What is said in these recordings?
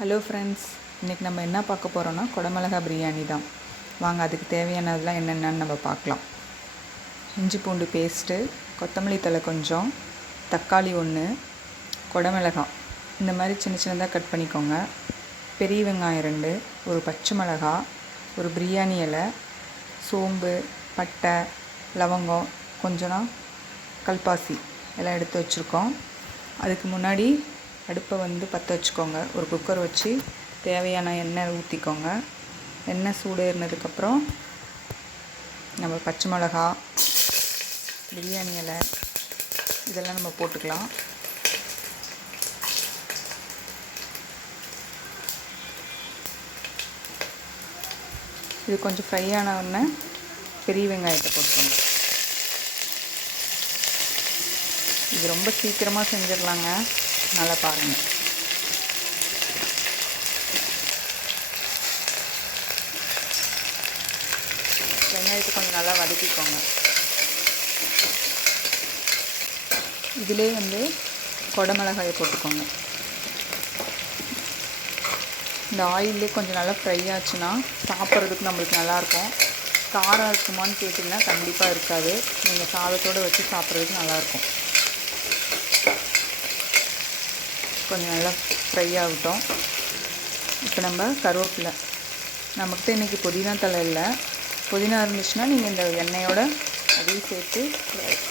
Hello friends, இன்றைக்கி நம்ம என்ன பார்க்க போகிறோன்னா குடமிளகா பிரியாணி தான். வாங்க அதுக்கு தேவையானதெல்லாம் என்னென்னு நம்ம பார்க்கலாம். இஞ்சி பூண்டு பேஸ்ட்டு, கொத்தமல்லி தழை கொஞ்சம், தக்காளி 1, குடமிளகாய் இந்த மாதிரி சின்ன சின்னதாக கட் பண்ணிக்கோங்க. பெரிய வெங்காயம் 2, ஒரு பச்சை மிளகா, ஒரு பிரியாணி இலை, சோம்பு, பட்டை, லவங்கம், கொஞ்சம் கல்பாசி எல்லாம் எடுத்து வச்சுருக்கோம். அதுக்கு முன்னாடி அடுப்பை பற்ற வச்சுக்கோங்க. ஒரு குக்கர் வச்சு தேவையான எண்ணெய் ஊற்றிக்கோங்க. எண்ணெய் சூடு ஏறினதுக்கப்புறம் நம்ம பச்சை மிளகா, பிரியாணி இலை இதெல்லாம் நம்ம போட்டுக்கலாம். இது கொஞ்சம் ஃப்ரை ஆன உடனே பெரிய வெங்காயத்தை போட்டுக்கோங்க. இது ரொம்ப சீக்கிரமாக செஞ்சிடலாங்க, நல்லா பாருங்கள். வெங்காயத்தை கொஞ்சம் நல்லா வதக்கிக்கோங்க. இதிலே குடமிளகாயை போட்டுக்கோங்க. இந்த ஆயிலே கொஞ்சம் நல்லா ஃப்ரை ஆச்சுன்னா சாப்பிட்றதுக்கு நம்மளுக்கு நல்லாயிருக்கும். காரம் இருக்குமான்னு கேட்டிங்கன்னா கண்டிப்பாக இருக்காது. நீங்கள் சாதத்தோடு வச்சு சாப்பிட்றதுக்கு நல்லாயிருக்கும். கொஞ்சம் நல்லா ஃப்ரை ஆகட்டும். இப்போ நம்ம கருவேப்பிலை, நம்மக்கிட்ட இன்றைக்கி புதினா தழை இல்லை. புதினா இருந்துச்சுன்னா நீங்கள் இந்த எண்ணெயோடு அதையும் சேர்த்து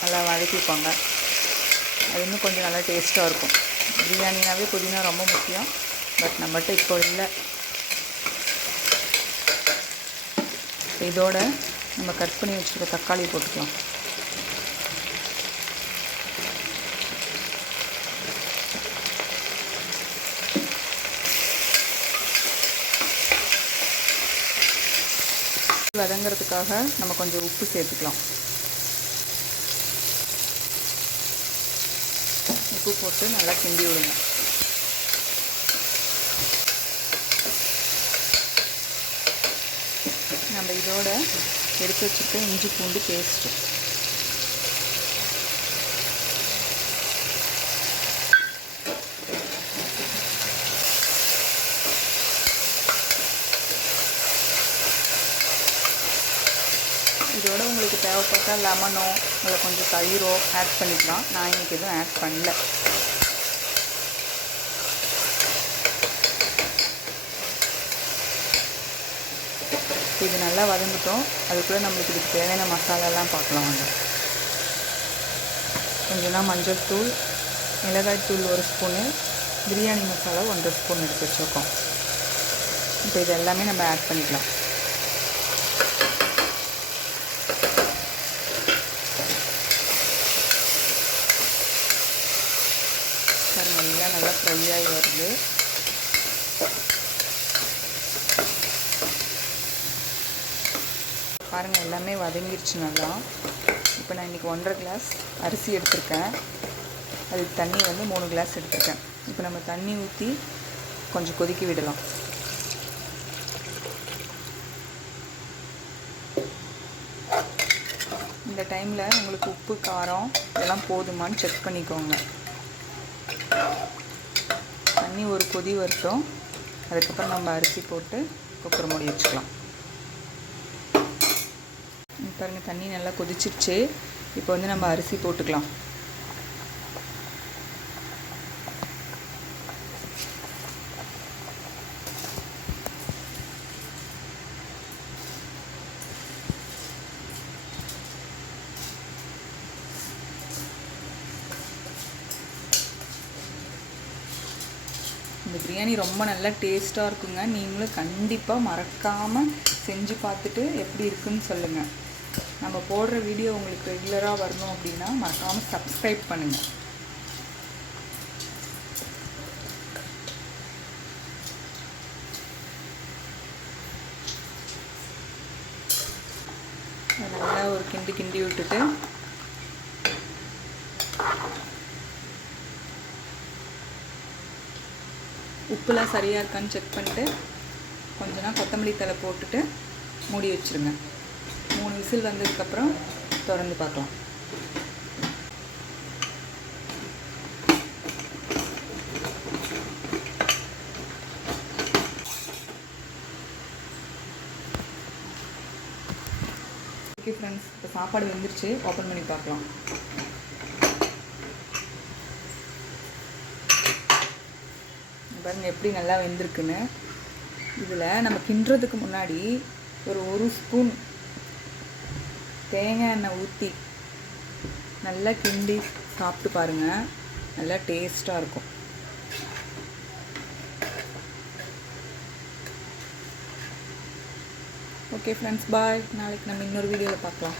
நல்லா வதக்கிக்கோங்க. அது இன்னும் கொஞ்சம் நல்லா டேஸ்ட்டாக இருக்கும். பிரியாணினாவே புதினா ரொம்ப முக்கியம், பட் நம்மகிட்ட இப்போ இல்லை. இதோட நம்ம கட் பண்ணி வச்சுருக்க தக்காளி போட்டுக்கலாம். வதங்கிறதுக்காக நம்ம கொஞ்சம் உப்பு சேர்த்துக்கலாம். உப்பு போட்டு நல்லா கிண்டி விடுங்க. நம்ம இதோட எடுத்து வச்சுருக்க இஞ்சி பூண்டு பேஸ்ட்டு, இதோட உங்களுக்கு தேவைப்பட்டால் லெமனோ இல்லை கொஞ்சம் தயிரோ ஆட் பண்ணிக்கலாம். நான் இன்றைக்கி எதுவும் ஆட் பண்ணல. இது நல்லா வதங்கிட்டோம். அதுக்குள்ளே நம்மளுக்கு இதுக்கு தேவையான மசாலாலாம் பார்க்கலாம் வாங்க. கொஞ்சம்னா மஞ்சள் தூள், மிளகாய் தூள் 1 ஸ்பூனு, பிரியாணி மசாலா 1 ஸ்பூன் எடுத்து வச்சுருக்கோம். இப்போ இது எல்லாமே நம்ம ஆட் பண்ணிக்கலாம். எல்லாம் நல்லா ஃப்ரை ஆகி வருது. பாருங்கள், எல்லாமே வதங்கிடுச்சு நல்லா. இப்போ நான் இன்றைக்கி 1.5 கிளாஸ் அரிசி எடுத்திருக்கேன். அதுக்கு தண்ணி 3 கிளாஸ் எடுத்திருக்கேன். இப்போ நம்ம தண்ணி ஊற்றி கொஞ்சம் கொதிக்க விடலாம். இந்த டைமில் உங்களுக்கு உப்பு காரம் இதெல்லாம் போதுமான்னு செக் பண்ணிக்கோங்க. தண்ணி ஒரு கொதி வரட்டும். அதுக்கப்புறம் நம்ம அரிசி போட்டு குக்கர் மூடி வச்சுக்கலாம். பாருங்கள், தண்ணி நல்லா கொதிச்சிருச்சு. இப்போ நம்ம அரிசி போட்டுக்கலாம். இந்த பிரியாணி ரொம்ப நல்லா டேஸ்ட்டாக இருக்குங்க. நீங்களும் கண்டிப்பாக மறக்காமல் செஞ்சு பார்த்துட்டு எப்படி இருக்குன்னு சொல்லுங்கள். நம்ம போடுற வீடியோ உங்களுக்கு ரெகுலராக வரணும் அப்படின்னா மறக்காமல் சப்ஸ்கிரைப் பண்ணுங்கள். நல்லா ஒரு கிண்டி விட்டுட்டு உப்புலாம் சரியாக இருக்கான்னு செக் பண்ணிட்டு கொஞ்சம் கொத்தமல்லி தழை போட்டுட்டு மூடி வச்சுருங்க. 3 விசில் வந்ததுக்கப்புறம் திறந்து பார்க்கலாம். ஓகே ஃப்ரெண்ட்ஸ், இப்போ சாப்பாடு வெந்துருச்சு. ஓப்பன் பண்ணி பார்க்கலாம். பாருங்கள் எப்படி நல்லா வெந்திருக்குன்னு. இதில் நம்ம கிண்டுறதுக்கு முன்னாடி ஒரு ஸ்பூன் தேங்காய் எண்ணெய் ஊற்றி நல்லா கிண்டி சாப்பிட்டு பாருங்கள். நல்லா டேஸ்ட்டாக இருக்கும். ஓகே ஃப்ரெண்ட்ஸ், பாய். நாளைக்கு நம்ம இன்னொரு வீடியோவில் பார்க்கலாம்.